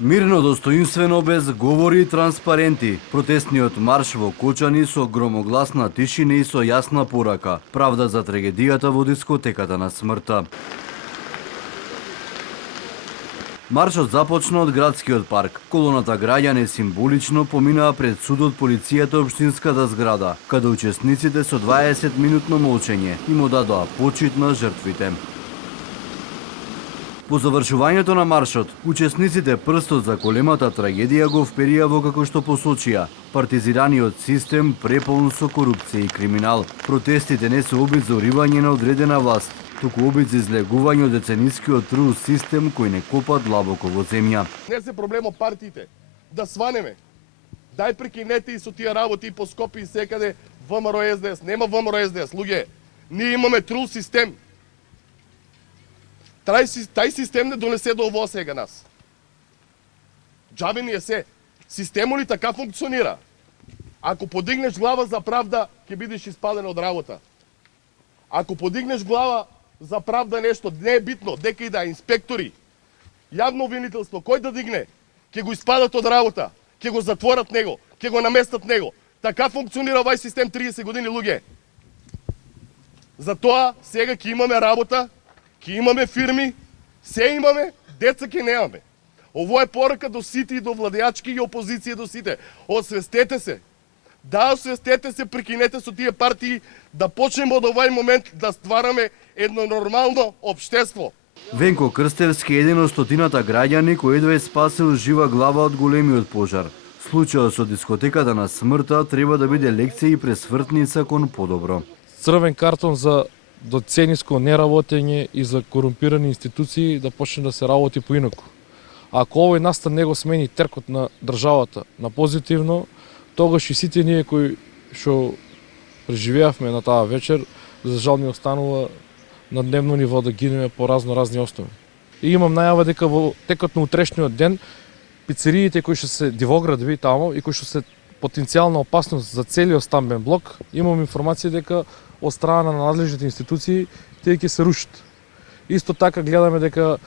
Мирно, достоинствено, без говори и транспаренти. Протестниот марш во Кочани со громогласна тишина и со јасна порака. Правда за трагедијата во дискотеката на смртта. Маршот започна од градскиот парк. Колоната граѓани символично поминаа пред судот, полицијата, општинската зграда, каде учесниците со 20-минутно молчење им одадоа почит на жртвите. По завршувањето на маршот, учесниците прстот за големата трагедија го вперија во, како што посочија, партизираниот систем преполн со корупција и криминал. Протестите не се обид за уривање на одредена власт, туку обид за излегување од деценискиот трус систем кој не копа длабоко во земја. Не се проблемо партиите да сванеме. Дај прекинете и со тие работи по Скопје и секаде ВМРО СДС. Нема ВМРО СДС, луѓе. Ние имаме трус систем. Тај систем не донесе до ово сега нас. Џабе ни е се. Системот ли така функционира? Ако подигнеш глава за правда, ќе бидеш испаден од работа. Ако подигнеш глава за правда нешто, не е битно, дека и да инспектори, јавно обвинителство, кој да дигне, ќе го испадат од работа, ќе го затворат него, ќе го наместат него. Така функционира овај систем 30 години, луѓе. Затоа сега ќе имаме работа, ќе имаме фирми, се имаме, деца ќе немаме. Ово е порака до сите и до владеачки и опозиција до сите. Освестете се. Да, освестете се, прекинете со тие партии, да почнеме од овај момент да ствараме едно нормално општество. Венко Крстевски е еден од стотината граѓани кој едва е спасил жива глава од големиот пожар. Случајот со дискотеката на смртта треба да биде лекција и пресвртница кон подобро. Црвен картон за доцениско неработење и за корумпирани институции да почне да се работи поинаку. Ако овој настан не го смени теркот на државата на позитивно, тогаш и сите ние кои што преживеавме на таа вечер, за жал ни останува на дневно ниво да гинеме по разни основи. И имам најава дека во текот на утрешниот ден пицериите кои што се дивоградви тамо и кои што се потенцијална опасност за целиот стамбен блок, имам информација дека од страна на надлежните институции тие ќе се рушат. Исто така гледаме дека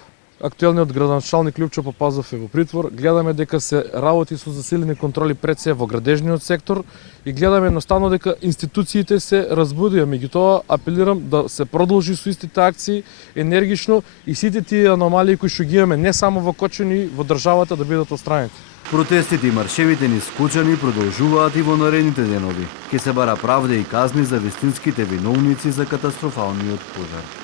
актуелниот градоначалник Љупчо Папазов е во притвор, гледаме дека се работи со засилени контроли пред се во градежниот сектор и гледаме едноставно дека институциите се разбудија. Меѓутоа апелирам да се продолжи со истите акции енергично и сите тие аномалии кои што ги имаме не само во Кочани, во државата да бидат отстранети. Протестите и маршевите низ Кочани продолжуваат и во наредните денови. Ке се бара правда и казни за вистинските виновници за катастрофалниот пожар.